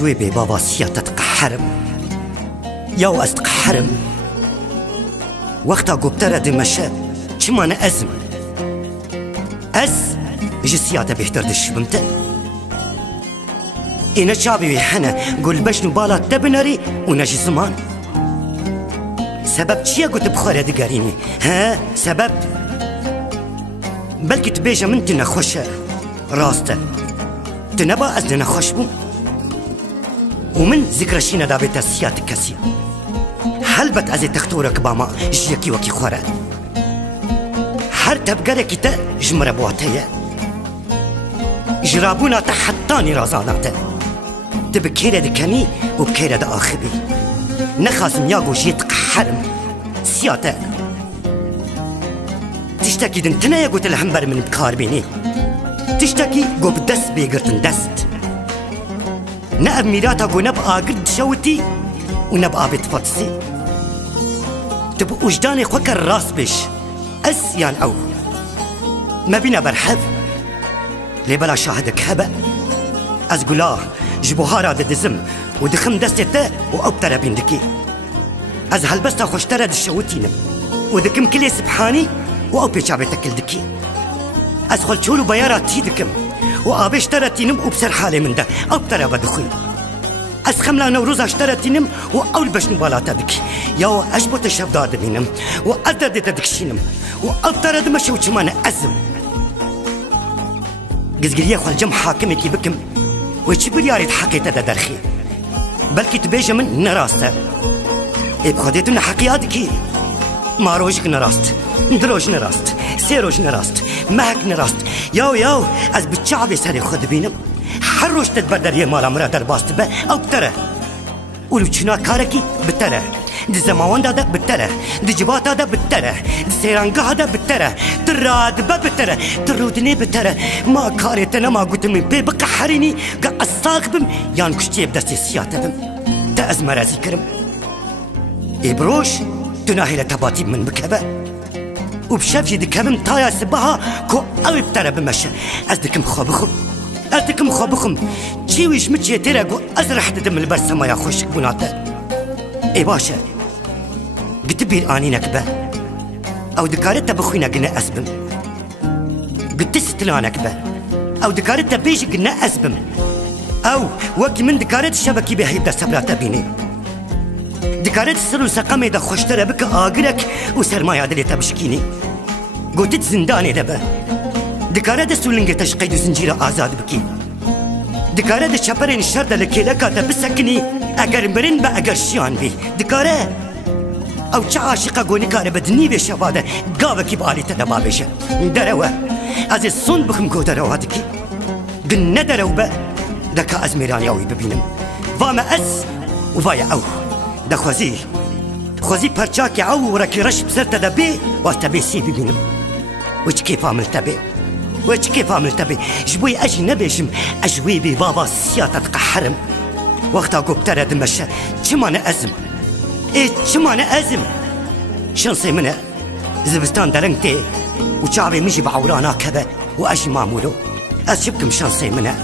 جوي ببابا سيادة تقحرم ياو أستقحرم وقتا قبترة دمشى چمانه أزم يجي سيادة بيحتر دش بمتى إنا شعبي ويحنا قول بشنو بالا تبنري ونجي زمان سبب چيا قلت بخاري دقاريني ها سبب بلكي تبيجا من تنا خوشة راسته تنبا أزننا خوش بو ومن ذكرى شينا دابتا سيادة كسي هلبت أزي تختورك باما جيكي وكي خورا هر تبقركي تا جمرة بواتيا جرابونا تا حطاني رازانا تا تبكيرة دكاني وبكيرة دا آخبي نخاسم ياغو جيت قحرم سيادة تشتكي دن تنا ياغو تلهمبر من بكار بيني تشتكي قو بدست بيقرتن دست نأب ميراتا قو نبقى قرد شوتي ونبقى بتفطسي تبقى وجداني خوكر راس بيش أسيان أو ما بينا برحب لي بلا شاهدك هبا أزقلاه جبوهارا دزم ودخم دستتا وأبترا بندكي أز هلبستا خوشترا دشوتينم ودكم كلي سبحاني وأبي شعبتك الدكي أدخل شولو بيارا تيدكم وأبي اشترتينم وبسر حالي من ده أبترا بدخل أسخم لا نوروز اشترتينم وأول بشنو بالاتا دكي ياو أجبوت الشف دادنينم وأدد تدكشينم وأبترا دمشي وشمانا أزم قزقليا خوال جم حاكمي كي بكم ويشبر ياريد حقيتا دا درخي بلكي تبيجا من نراستا بخديتنا حقياتكي ماروشك نراست دروش نراست سيروش نراست مهك نراست ياو از بتشعبي سري خد بينم حروش تتبدر يا مالا مرا درباست با او بتره ولو چنا كاركي بتره دي زماوان دا بتره دي جباتا دا بتره دي سيرانگاه دا بتره تراد با بتره ترودني بتره ما كاريتنا ما قلت من بي بقحريني قا الصاقبم يان كشتي بدستي سياتبم تا از مرازي كرم إبروش تناهي لتباتي من بكبه وبشافي دكبم تايا سبها كو أوي بتره بمشى أزدكم خابخم تشيويش متشي تيراقو أزرح دم البرسة ما يخوشك بناتا إي باشا قلت بير آني نكبه أو دكارتا بخوينا قلنا أسبم قلت ستلا نكبه أو دكارتا بيجي قلنا أسبم أو وكي من دكارت الشبكي بيهيبدا سبراتا بيني دكارت السر وسقامي دا خوشتره بك آقرك وسرمايا دليتا بشكيني قلت زنداني دبا دكارت السولنجي تشقيد زنجيرة آزاد بكي دكارت الشبرين الشردة لكيلكا تبسكني اگر برن با اگر شیان بی دکاره او چه عاشقا گونی کاره بدنی به شواده گاوه کی بالی تدبا بشه دروه از سون بخم کو دروه دکی گن ندرو با دکا از میرانی اوی ببینم وام از و وای او خوزی پرچاکی او ورکی رش بسر تدبی و تبی سی ببینم وچ کیف عمل تبی جبوی اجی نبیشم اجوی بی بابا سیاتت قحرم وقتا قبترة دمشى چمانه أزم شنصي منه زبستان درنگتي وشعبي مجي بعورانا كذا وأجي معمولو أشبكم شنصي منه